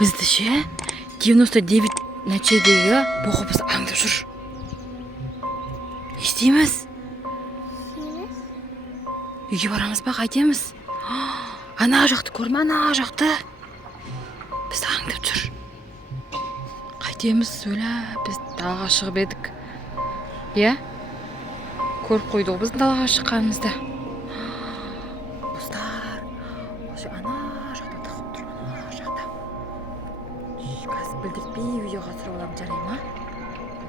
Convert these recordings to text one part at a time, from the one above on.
бізді ше 99 нәтижедегі бұғы біз аңдып жүр. Не істейміз? Үйге барамыз ба, қайтеміз? Ана жақты көрме, ана жақты. Бізді аңдып жүр. Қайтеміз, сөйлә, біз далаға шығып едік. Иә? Көріп қойды біздің далаға шыққанымызды. Достар, осы ана жақта тығып тұр, ана жақта. Қазір білдіртпей видеоға түсіріп аламын, жарай ма?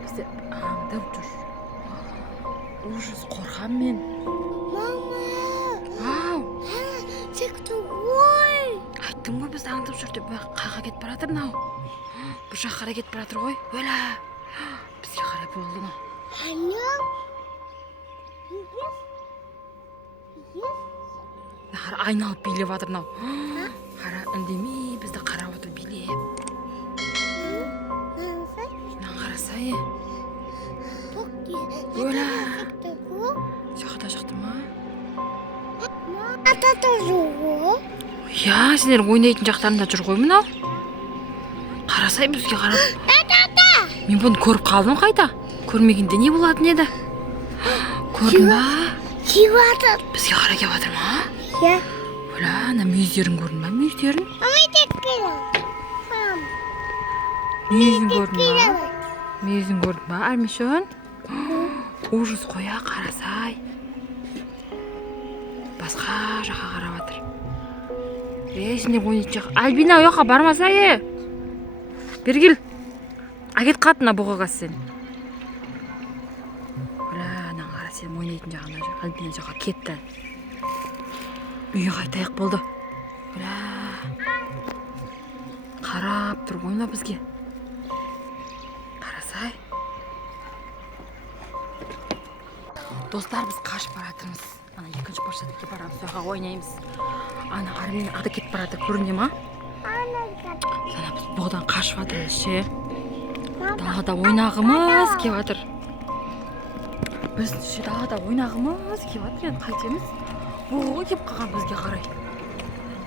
Бізді аңдып жүр. Ужас, қорқам мен. Айттым ғой, бізді аңдып жүр деп. Қайға кетіп баратыр мынау? Бір жаққа қарай кетіп баратыр ғой. Өлә. Бізге қарай болды мынау. Айналып билеп жатыр мынау. Қара, үндемей бізді қарап отыр, билеп. Мынаны қарасай. Өлә. Жақта шықты ма? Я, сендер ойнайтын жақтарында жүр ғой мынау. Қарасай бізге қарап. Мен бұны көріп қалдым қайта. Көрмегенде не болатын еді? Көрдің ба? Бізге қарай келіп жатыр ма? Иә. Оля, ана мүйіздерін көрдің ба? Мүйіздерін? Мүйізін көрдің ба? Мүйізін көрдің ба? Армишон? Ужас қоя, қарасай. Басқа жаққа қарап жатыр. Сендер ойнайтын жақ. Альбина, ояққа бармаса, Бергіл. Агет қатына бұғыға сен. Оля, анан қара, сен ойнайтын жағына жүр. Альбина жаққа кетті. Үйге қайтайық болды. Оля. Қарап тұр ойна бізге. Қарасай. Достар, біз қашып баратырмыз. Ана екінші площадкаға барамыз, сояққа ойнаймыз. Ана Армин ада кетіп барады, көріне ма? Сана біз бұғыдан қашып жатырмыз ше. Далада ойнағымыз кеп жатыр. Біз ше далада ойнағымыз кеп жатыр, енді қайтеміз. Бұғы кеп қалған бізге қарай.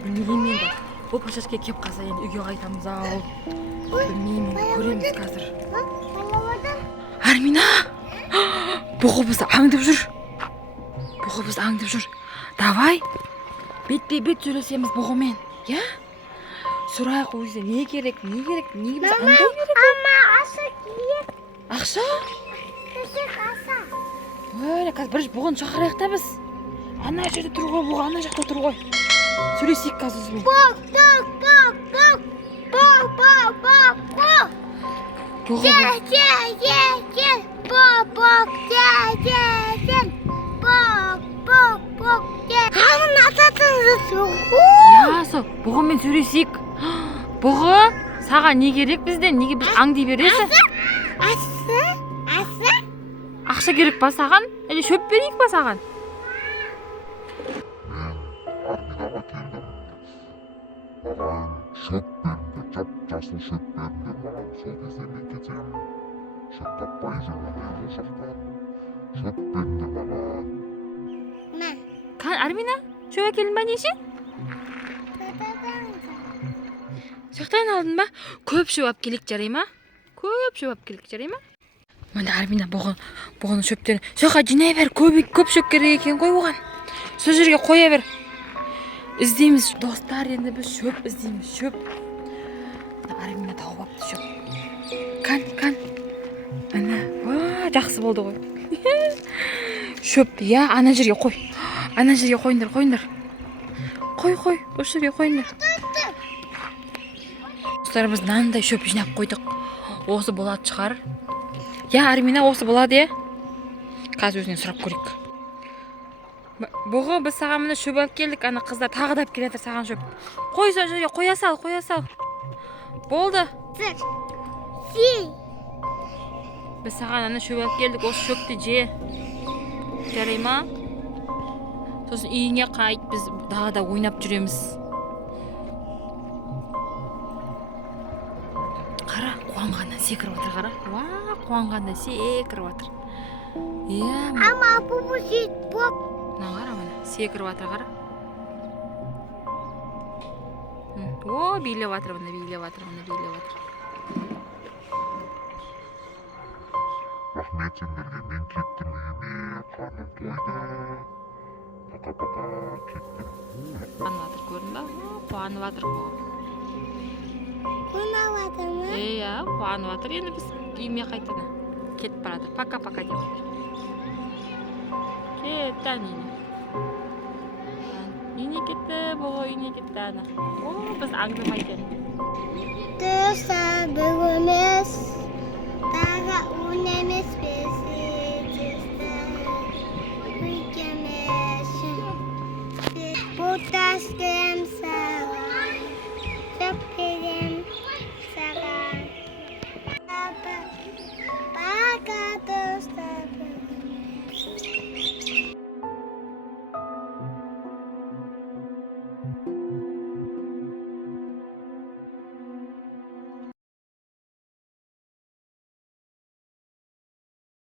Білмеймін енді. Бұл площадкаға кеп қалса енді үйге қайтамыз ау. Білмеймін, көреміз қазір. Армина! Бұғы бізді аңдып жүр. Бұғы бізді аңдып жүр. Давай, бетпе-бет сөйлесеміз бұғымен, иә? Сұрайық өзі, не керек, не біз аңдай керек? Ама, аша керек. Ақша? Кесек аша. Өлі, қазір бірінші бұғын шақырайық та біз. Ана жерде тұр ғой, бұғы ана жақта тұр ғой. Сөйлесейік қазір өзімен. Бұқ. Бұғы. Ясы, бұғымен сөйлесейік. Бұғы, саған не керек бізден? Неге біз аңдай бересің? Ақша керек ба саған? Әлі шөп берейік ба саған? Маған шөп беріңдер, жап-жасыл шөп беріңдер маған. Сол кезде мен кетемін. Шөп таппай жүрмін ол жақтан. Шөп беріңдер маған. Армина, шөп әкелдің ба неше? Жақтан алдың ба? Көп шөп алып келек жарай ма? Көп шөп алып келек жарай ма? Мында Армина бұғының шөптерін соқа жинай бер, көп шөп керек екен ғой оған. Сол жерге қоя бер. Іздейміз, достар, енді біз шөп іздейміз, шөп. Армина тауып апты шөп. Кан. Ана, жақсы болды ғой. Шөп, я, ана жерге қой. Ана жерге қойындар. Қой, осы жерге қойындар. Достар, біз нандай шөп жинап қойдық. Осы болады шығар. Я, Армина, осы болады, қазір өзінен сұрап көрейік. Бұғы, біз саған мына шөп алып келдік, ана қыздар тағы да алып келеді саған шөп. Қой сол жерге, қоя сал. Болды. Біз саған ана шөп алып келдік, осы шөпті же. Жарай ма? Сосын үйіңе қайт, біз далада ойнап жүреміз. Қара, қуанғаннан секіріп отыр, қара. Қуанғаннан секіріп отыр. Ама, бұл жет боп. Мына қара, мына секіріп отыр, қара. О, бийлеп атыр, мына бийлеп атыр, мына бийлеп атыр. Рахмет сендерге. Мен кеттім үйіме. Қарным тойды. Пока-пока. Кеттім. Қуанып атыр, көрдің ба? Қуанып атыр бұл. Қонаватыр ма? Иә, қуанып атыр. Енді біз үйіме қайтадан кетіп баратыр. Пока-пока деп атыр. Кетті әнене. Үйіне кетті, бұл үйіне кетті ана. О, біз аңдамай екен. Дұрса бүгіміз тағы өнеміз бізді жүзді. Үйкеміз бұттас кеміз